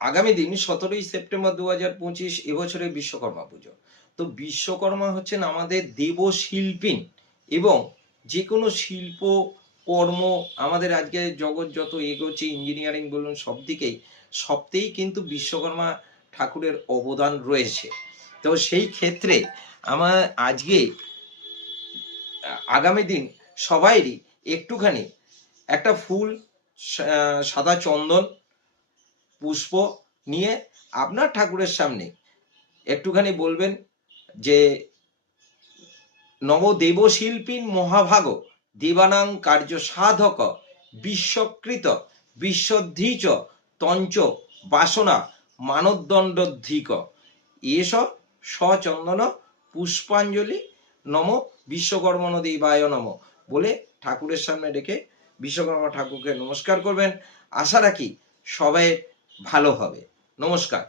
আগামী দিন 17ই সেপ্টেম্বর 2025 এবছরের বিশ্বকর্মা পুজো। তো বিশ্বকর্মা হচ্ছেন আমাদের দেবশিল্পী এবং যে কোনো শিল্প কর্ম আমাদের আজকে জগৎ যত এগোচ্ছে, ইঞ্জিনিয়ারিং বলুন, সব দিকেই সবতেই কিন্তু বিশ্বকর্মা ঠাকুরের অবদান রয়েছে। তো সেই ক্ষেত্রে আমার আজকে আগামী দিন সবাইরই একটুখানি একটা ফুল, সাদা চন্দন, পুষ্প নিয়ে আপনার ঠাকুরের সামনে একটুখানি বলবেন যে নবদেবশিল্পী মহাভাগ দেবানাং কার্য সাধক বিশ্বকৃত বিশ্বধীচ তঞ্চ বাসনা মানদণ্ডধিক এস সচন্দন পুষ্পাঞ্জলি নম বিশ্বকর্মণ দেবায় নম বলে ঠাকুরের সামনে রেখে বিশ্বকর্মা ঠাকুরকে নমস্কার করবেন। আশা রাখি সবাই ভালো হবে। নমস্কার।